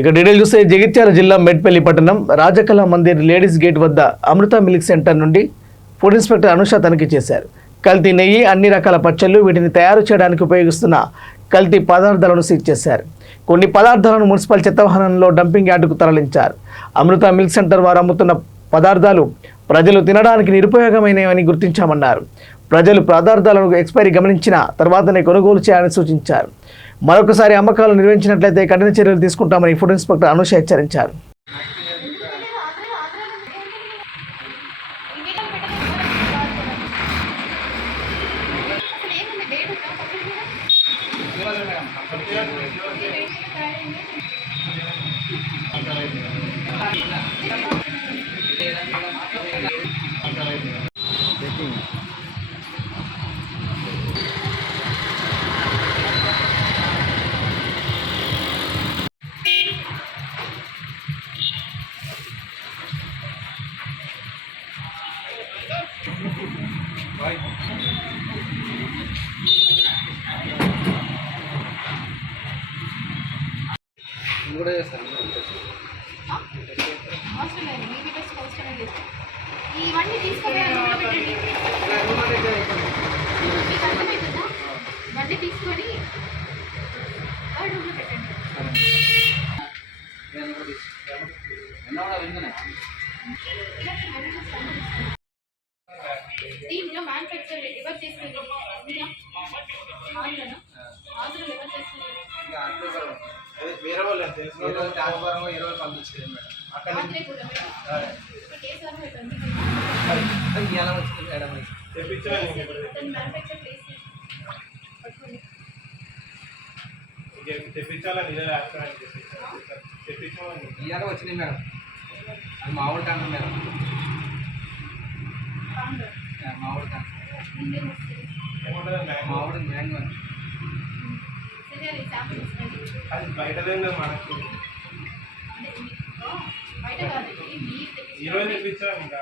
ఇక డీటెయిల్ చూస్తే జగిత్యాల జిల్లా మెట్పల్లి పట్టణం రాజకళ మందిర్ లేడీస్ గేట్ వద్ద అమృత మిల్క్ సెంటర్ నుండి ఫుడ్ ఇన్స్పెక్టర్ అనుష తనిఖీ చేశారు. కల్తీ నెయ్యి, అన్ని రకాల పచ్చళ్ళు, వీటిని తయారు చేయడానికి ఉపయోగిస్తున్న కల్తీ పదార్థాలను సీజ్ చేశారు. కొన్ని పదార్థాలను మున్సిపల్ చెత్త వాహనంలో డంపింగ్ యార్డుకు తరలించారు. అమృత మిల్క్ సెంటర్ వారు అమ్ముతున్న పదార్థాలు ప్రజలు తినడానికి నిరుపయోగమైనవని గుర్తించామన్నారు. ప్రజలు పదార్థాలను ఎక్స్పైరీ గమనించిన తర్వాతనే కొనుగోలు చేయాలని సూచించారు. మరొకసారి అమ్మకాలు నిర్వహించినట్లయితే కఠిన చర్యలు తీసుకుంటామని ఫుడ్ ఇన్స్పెక్టర్ అనుష హెచ్చరించారు. ఇవన్నీ తీసుకొని తీసుకొని దీంట్లో మ్యానుఫ్యాక్చర్ ఎవరు చేస్తుంది? వేరే వాళ్ళు ట్రాన్స్ఫార్మర్ 20 పంపించారు మేడం. అక్కడ వచ్చింది మేడం. ఇవాళ వచ్చినాయి మేడం. అది మామూలు ట్యాంక్ మేడం. మామూలు ట్యాంక్ మామూలు మ్యాంగో అది బయటదే మనకు ఈరోజు తెప్పించాం. ఇంకా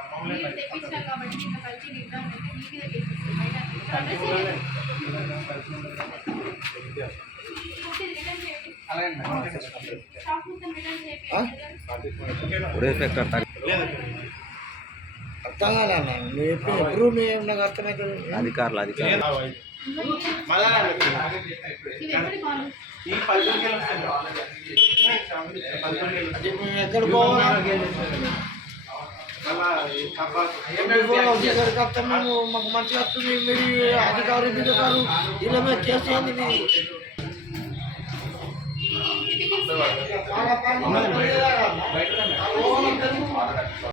అర్థం కాలన్నా ఎప్పుడు నాకు అర్థమవుతుంది. అధికారులు ఎక్కడ పోవాలి మాకు మంచిగా వస్తుంది. మీరు అధికారులు దిగుతారు, ఇలా మీరు చేసేది